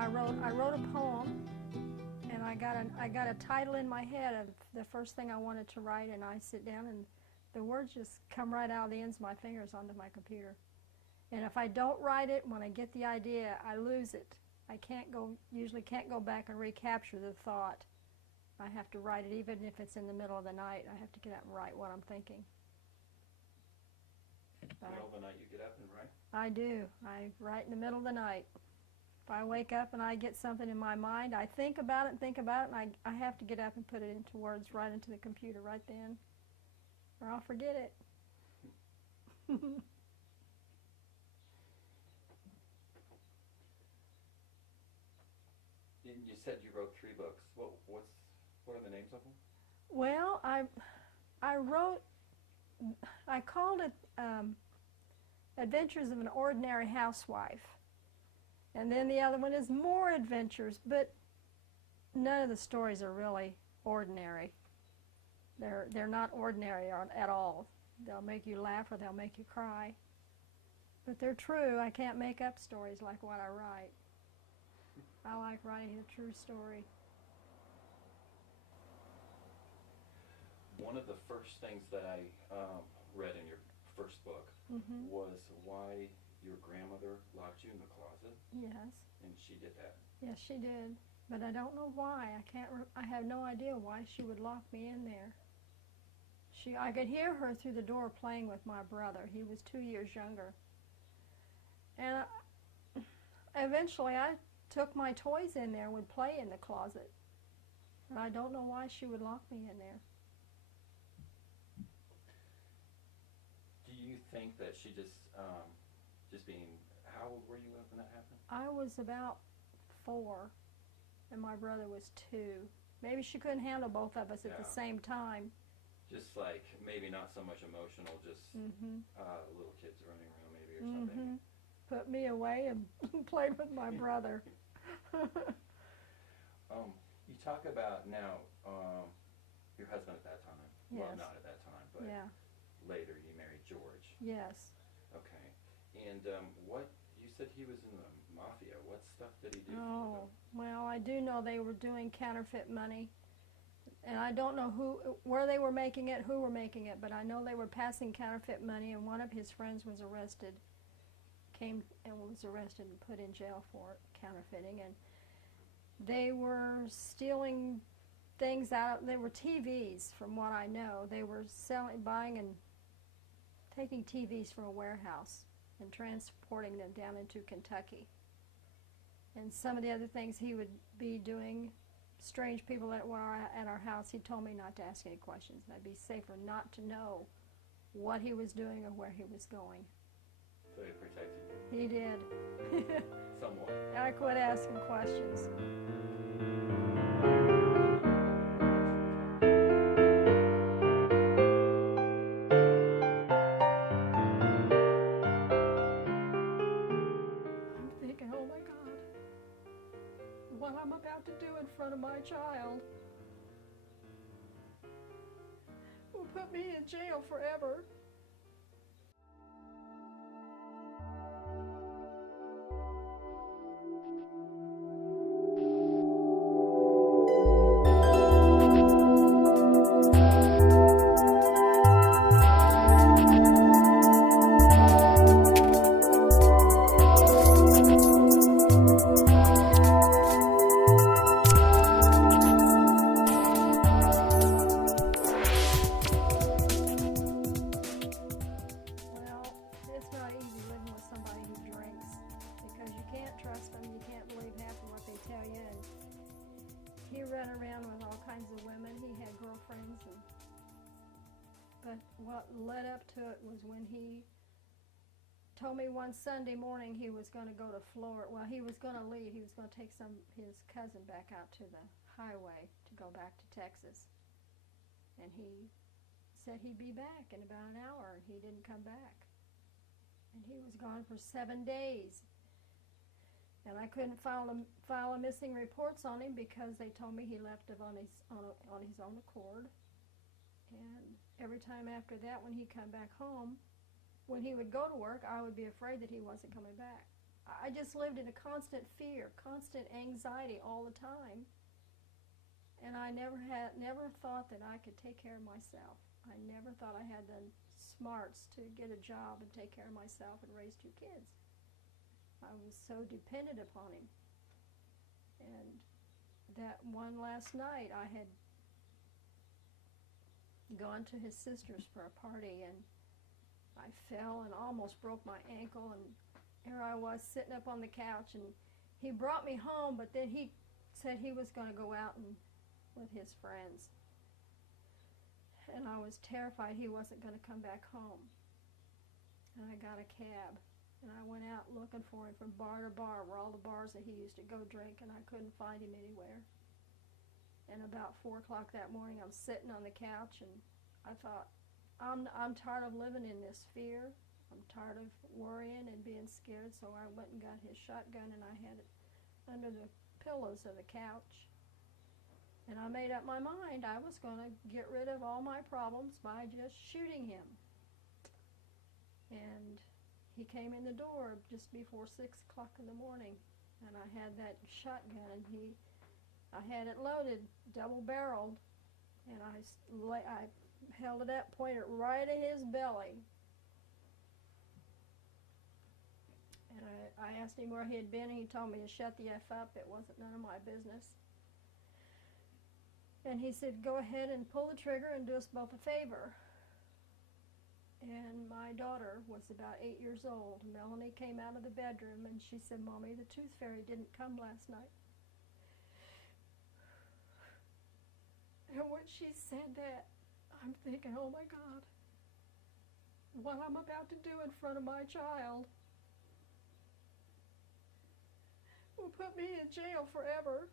I wrote a poem, and I got a title in my head of the first thing I wanted to write, and I sit down and the words just come right out of the ends of my fingers onto my computer. And if I don't write it when I get the idea, I lose it. I usually can't go back and recapture the thought. I have to write it, even if it's in the middle of the night. I have to get up and write what I'm thinking. Middle of the night you get up and write? I do. I write in the middle of the night. If I wake up and I get something in my mind, I think about it, and I have to get up and put it into words right into the computer right then, or I'll forget it. You said you wrote 3 books. What are the names of them? Well, I called it Adventures of an Ordinary Housewife. And then the other one is More Adventures, but none of the stories are really ordinary. They're not ordinary at all. They'll make you laugh or they'll make you cry. But they're true. I can't make up stories like what I write. I like writing a true story. One of the first things that I read in your first book was why your grandmother locked you in the closet. Yes. And she did that. Yes, she did. But I don't know why. I have no idea why she would lock me in there. I could hear her through the door playing with my brother. He was 2 years younger. And eventually I took my toys in there and would play in the closet. And I don't know why she would lock me in there. Do you think that she just being, how old were you when that happened? I was about 4, and my brother was 2. Maybe she couldn't handle both of us at the same time. Just like, maybe not so much emotional, just little kids running around maybe or something. Put me away and played with my brother. You talk about now your husband at that time. Yes. Well, not at that time, but later you married George. Yes. Okay. And you said he was in the mafia. What stuff did he do? Oh, well, I do know they were doing counterfeit money. And I don't know where they were making it, who were making it, but I know they were passing counterfeit money, and one of his friends was arrested, came and was arrested and put in jail for counterfeiting. And they were stealing things out. They were TVs, from what I know. They were buying and taking TVs from a warehouse and transporting them down into Kentucky. And some of the other things he would be doing, strange people that were at our house, he told me not to ask any questions. That'd be safer not to know what he was doing or where he was going. So he protected you? He did. Somewhat. I quit asking questions. I'm thinking, oh my God, what I'm about to do in front of my child will put me in jail forever. He ran around with all kinds of women. He had girlfriends. But what led up to it was when he told me one Sunday morning he was going to go to Florida. Well, he was going to leave. He was going to take his cousin back out to the highway to go back to Texas. And he said he'd be back in about an hour, and he didn't come back. And he was gone for 7 days. And I couldn't file a missing reports on him because they told me he left on his own accord. And every time after that, when he come back home, when he would go to work, I would be afraid that he wasn't coming back. I just lived in a constant fear, constant anxiety all the time. And I never thought that I could take care of myself. I never thought I had the smarts to get a job and take care of myself and raise 2 kids. I was so dependent upon him. And that one last night, I had gone to his sister's for a party, and I fell and almost broke my ankle, and here I was sitting up on the couch, and he brought me home, but then he said he was going to go out and with his friends. And I was terrified he wasn't going to come back home. And I got a cab, and I went out looking for him from bar to bar, where all the bars that he used to go drink, and I couldn't find him anywhere. And about 4 o'clock that morning, I'm sitting on the couch, and I thought, I'm tired of living in this fear. I'm tired of worrying and being scared, so I went and got his shotgun, and I had it under the pillows of the couch. And I made up my mind I was going to get rid of all my problems by just shooting him. And he came in the door just before 6 o'clock in the morning, and I had that shotgun, and I had it loaded, double-barreled, and I held it up, pointed right at his belly. And I asked him where he had been, and he told me to shut the F up. It wasn't none of my business. And he said, go ahead and pull the trigger and do us both a favor. And my daughter was about 8 years old. Melanie came out of the bedroom, and she said, Mommy, the tooth fairy didn't come last night. And when she said that, I'm thinking, oh my God, what I'm about to do in front of my child will put me in jail forever.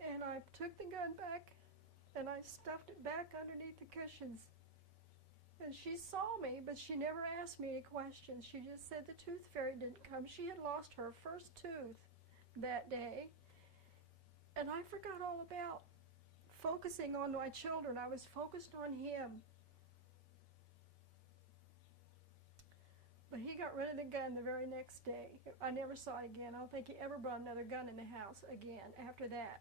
And I took the gun back, and I stuffed it back underneath the cushions. And she saw me, but she never asked me any questions. She just said the tooth fairy didn't come. She had lost her first tooth that day. And I forgot all about focusing on my children. I was focused on him. But he got rid of the gun the very next day. I never saw it again. I don't think he ever brought another gun in the house again after that.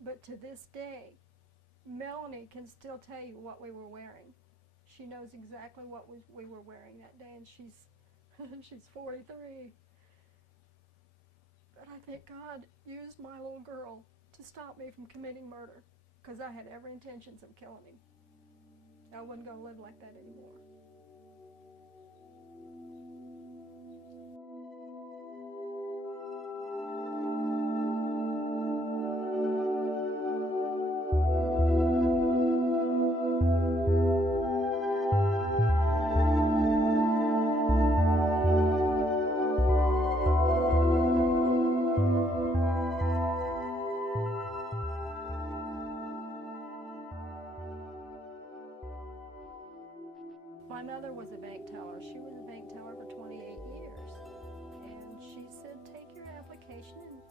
But to this day, Melanie can still tell you what we were wearing. She knows exactly what we were wearing that day, and she's 43. But I think God used my little girl to stop me from committing murder, because I had every intentions of killing him. I wasn't going to live like that anymore. My mother was a bank teller. She was a bank teller for 28 years. And she said, take your application and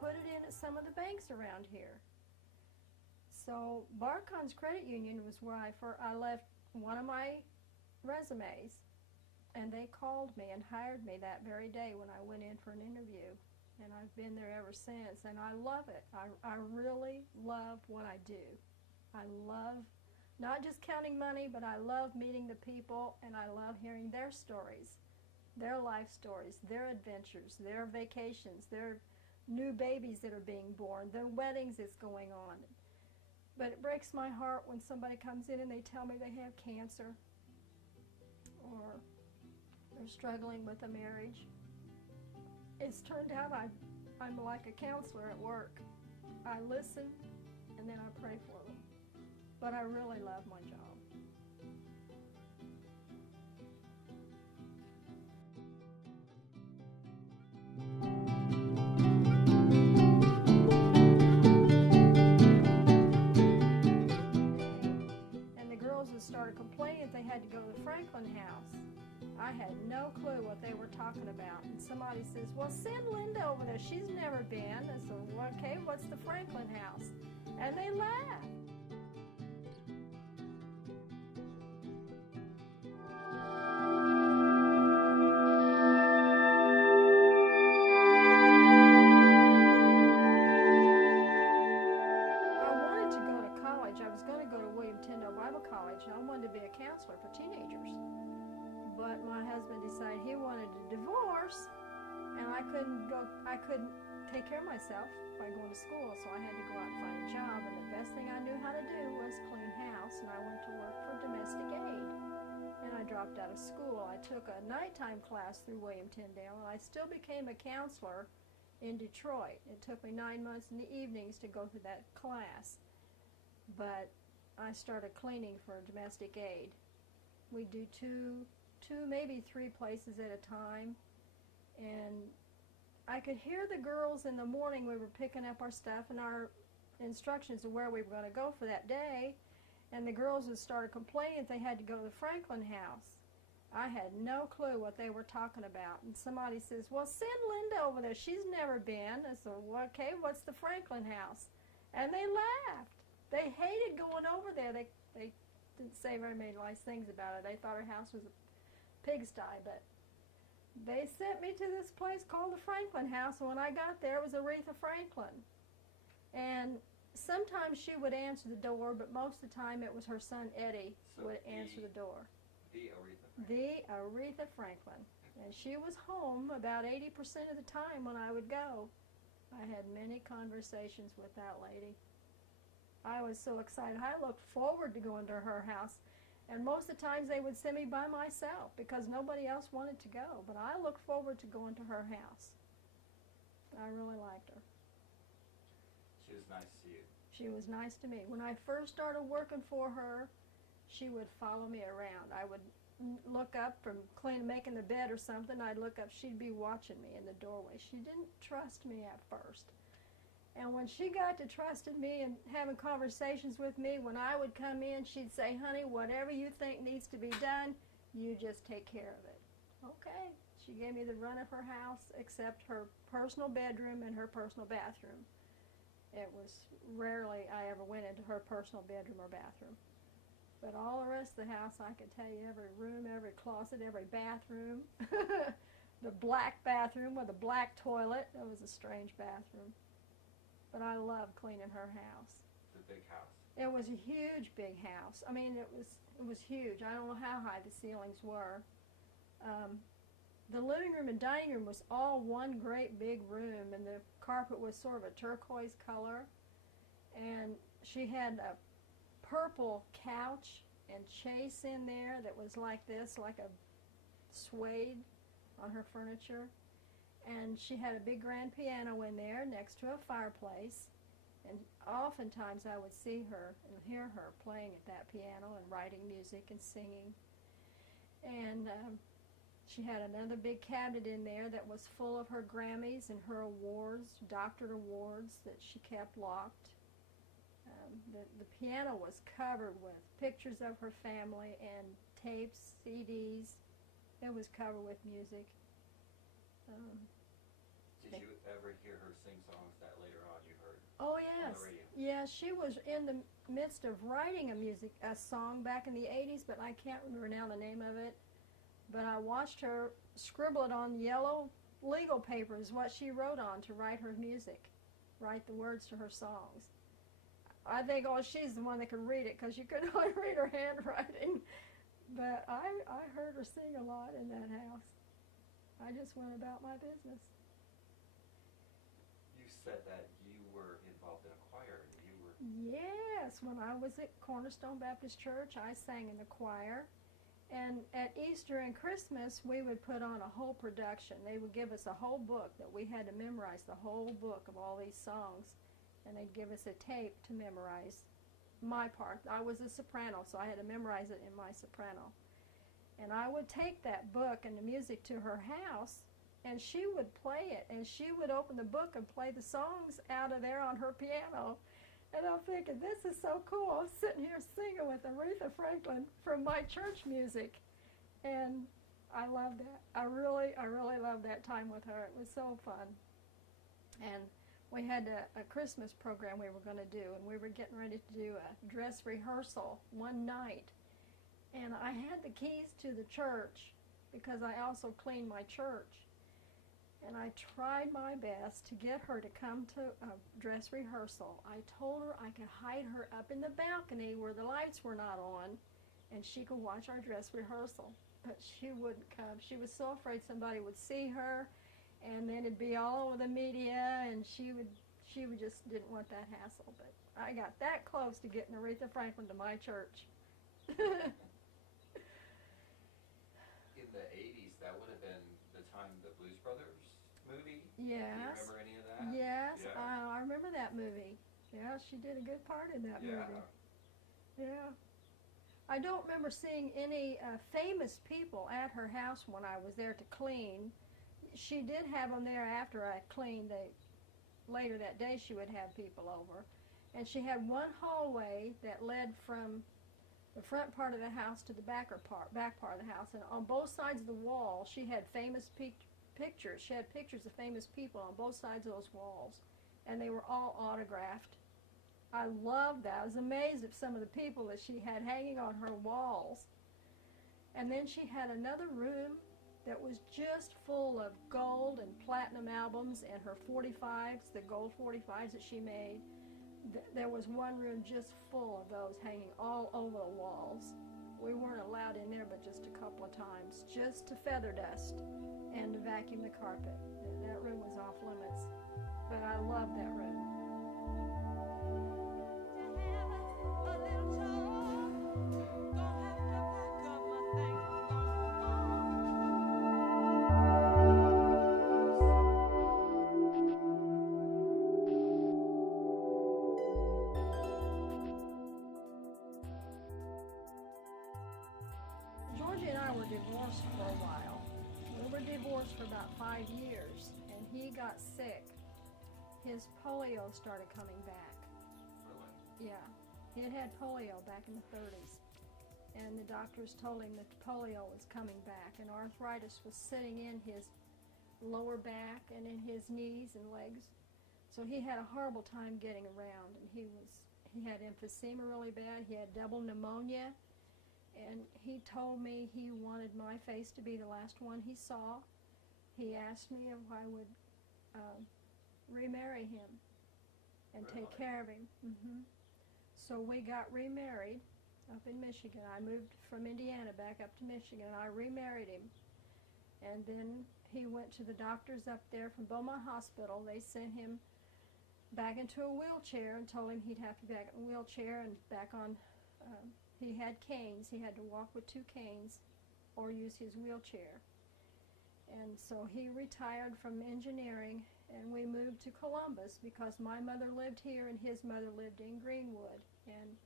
put it in at some of the banks around here. So Barcon's Credit Union was where I left one of my resumes. And they called me and hired me that very day when I went in for an interview. And I've been there ever since. And I love it. I really love what I do. I love not just counting money, but I love meeting the people, and I love hearing their stories, their life stories, their adventures, their vacations, their new babies that are being born, their weddings that's going on. But it breaks my heart when somebody comes in and they tell me they have cancer, or they're struggling with a marriage. It's turned out I'm like a counselor at work. I listen, and then I pray for them. But I really love my job. And the girls had started complaining that they had to go to the Franklin house. I had no clue what they were talking about. And somebody says, well, send Linda over there. She's never been. I said, well, okay, what's the Franklin house? And they laughed. wanted to be a counselor for teenagers. But my husband decided he wanted a divorce, and I couldn't take care of myself by going to school, so I had to go out and find a job, and the best thing I knew how to do was clean house, and I went to work for domestic aid. And I dropped out of school. I took a nighttime class through William Tyndale, and I still became a counselor in Detroit. It took me 9 months in the evenings to go through that class. But I started cleaning for domestic aid. We do two, maybe 3 places at a time. And I could hear the girls in the morning. We were picking up our stuff and our instructions of where we were going to go for that day. And the girls would start complaining if they had to go to the Franklin house. I had no clue what they were talking about. And somebody says, well, send Linda over there. She's never been. I said, well, okay, what's the Franklin house? And they laughed. They hated going over there. They didn't say very many nice things about it. They thought her house was a pigsty. But they sent me to this place called the Franklin house. And when I got there, it was Aretha Franklin. And sometimes she would answer the door, but most of the time it was her son Eddie would answer the door. The Aretha Franklin. The Aretha Franklin. And she was home about 80% of the time when I would go. I had many conversations with that lady. I was so excited. I looked forward to going to her house. And most of the times they would send me by myself because nobody else wanted to go. But I looked forward to going to her house. I really liked her. She was nice to you. She was nice to me. When I first started working for her, she would follow me around. I would look up from making the bed or something. I'd look up. She'd be watching me in the doorway. She didn't trust me at first. And when she got to trusting me and having conversations with me, when I would come in, she'd say, honey, whatever you think needs to be done, you just take care of it. Okay. She gave me the run of her house except her personal bedroom and her personal bathroom. It was rarely I ever went into her personal bedroom or bathroom. But all the rest of the house, I could tell you every room, every closet, every bathroom. The black bathroom with a black toilet. It was a strange bathroom. But I loved cleaning her house. The big house. It was a huge, big house. I mean, it was huge. I don't know how high the ceilings were. The living room and dining room was all one great big room, and the carpet was sort of a turquoise color. And she had a purple couch and chase in there that was like this, like a suede on her furniture. And she had a big grand piano in there next to a fireplace. And oftentimes I would see her and hear her playing at that piano and writing music and singing. And she had another big cabinet in there that was full of her Grammys and her awards, doctorate awards that she kept locked. The piano was covered with pictures of her family and tapes, CDs. It was covered with music. Did you ever hear her sing songs that later on you heard Oh, on yes. the radio? Yeah, she was in the midst of writing a song back in the 80s, but I can't remember now the name of it. But I watched her scribble it on yellow legal papers, what she wrote on to write her music, write the words to her songs. I think, oh, she's the one that could read it because you couldn't really read her handwriting. But I heard her sing a lot in that house. I just went about my business. You said that you were involved in a choir. Yes, when I was at Cornerstone Baptist Church, I sang in the choir. And at Easter and Christmas, we would put on a whole production. They would give us a whole book that we had to memorize, the whole book of all these songs. And they'd give us a tape to memorize my part. I was a soprano, so I had to memorize it in my soprano. And I would take that book and the music to her house, and she would play it. And she would open the book and play the songs out of there on her piano. And I'm thinking, this is so cool. I'm sitting here singing with Aretha Franklin from my church music. And I loved that. I really loved that time with her. It was so fun. And we had a Christmas program we were going to do, and we were getting ready to do a dress rehearsal one night. And I had the keys to the church because I also cleaned my church. And I tried my best to get her to come to a dress rehearsal. I told her I could hide her up in the balcony where the lights were not on, and she could watch our dress rehearsal, but she wouldn't come. She was so afraid somebody would see her, and then it'd be all over the media, and she just didn't want that hassle. But I got that close to getting Aretha Franklin to my church. In the 80s, that would have been the time the Blues Brothers movie? Yes. Do you remember any of that? Yes, Yeah. I remember that movie. Yeah, she did a good part in that movie. Yeah. I don't remember seeing any famous people at her house when I was there to clean. She did have them there after I cleaned. Later that day she would have people over. And she had one hallway that led from the front part of the house to the back part of the house. And on both sides of the wall she had famous pictures. She had pictures of famous people on both sides of those walls. And they were all autographed. I loved that. I was amazed at some of the people that she had hanging on her walls. And then she had another room that was just full of gold and platinum albums and her 45s, the gold 45s that she made. There was one room just full of those hanging all over the walls. We weren't allowed in there but just a couple of times, just to feather dust and to vacuum the carpet. That room was off limits. But I loved that room. Georgie and I were divorced for a while. We were divorced for about 5 years, and he got sick. His polio started coming back. Really? Yeah, he had had polio back in the 30s, and the doctors told him that polio was coming back, and arthritis was sitting in his lower back and in his knees and legs. So he had a horrible time getting around, and he had emphysema really bad. He had double pneumonia. And he told me he wanted my face to be the last one he saw. He asked me if I would remarry him and take care of him. So we got remarried up in Michigan. I moved from Indiana back up to Michigan, and I remarried him. And then he went to the doctors up there from Beaumont Hospital. They sent him back into a wheelchair and told him he'd have to be back in a wheelchair and back on. He had canes. He had to walk with 2 canes or use his wheelchair. And so he retired from engineering, and we moved to Columbus because my mother lived here and his mother lived in Greenwood. And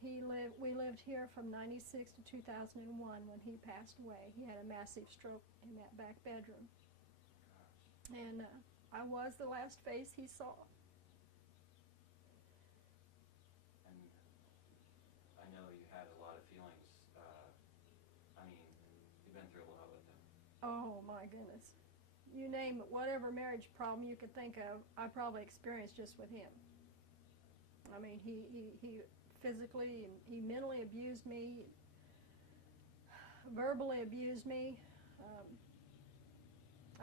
we lived here from 96 to 2001 when he passed away. He had a massive stroke in that back bedroom. And I was the last face he saw. Oh my goodness. You name it, whatever marriage problem you could think of, I probably experienced just with him. I mean, he physically, he mentally abused me, verbally abused me.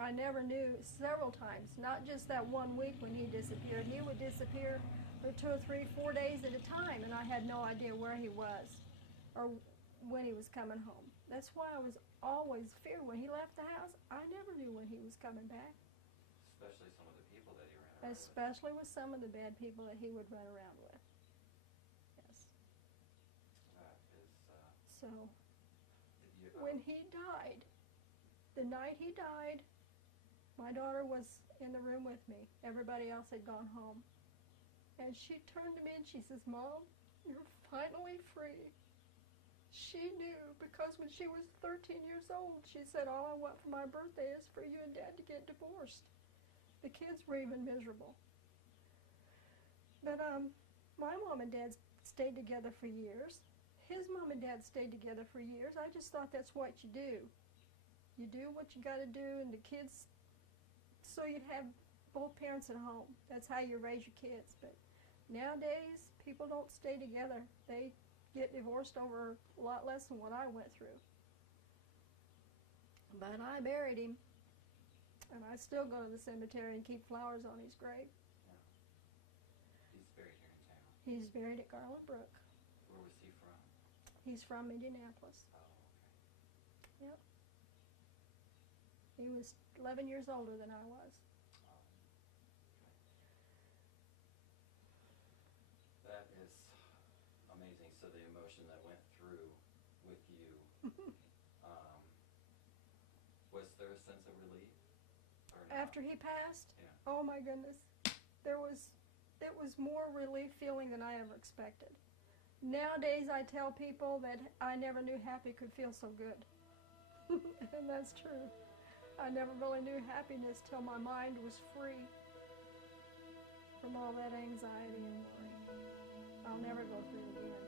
I never knew, several times, not just that 1 week when he disappeared. He would disappear for 2 or 3, 4 days at a time, and I had no idea where he was or when he was coming home. That's why I was always feared when he left the house. I never knew when he was coming back. Especially some of the people that he ran around Especially with some of the bad people that he would run around with. Yes. That is, So, when he died, the night he died, my daughter was in the room with me. Everybody else had gone home. And she turned to me and she says, "Mom, you're finally free." She knew, because when she was 13 years old, she said, "All I want for my birthday is for you and Dad to get divorced." The kids were even miserable. But my mom and Dad stayed together for years. His mom and Dad stayed together for years. I just thought that's what you do. You do what you got to do, and the kids, so you'd have both parents at home. That's how you raise your kids. But nowadays, people don't stay together. They get divorced over a lot less than what I went through. But I buried him, and I still go to the cemetery and keep flowers on his grave. Yeah. He's buried here in town. He's buried at Garland Brook. Where was he from? He's from Indianapolis. Oh, okay. Yep. He was 11 years older than I was. Oh, okay. That is amazing. So the emotion that went through with you, was there a sense of relief? Or not? After he passed, Yeah. oh my goodness, it was more relief feeling than I ever expected. Nowadays I tell people that I never knew happy could feel so good. And that's true. I never really knew happiness till my mind was free from all that anxiety and worry. I'll never go through it again.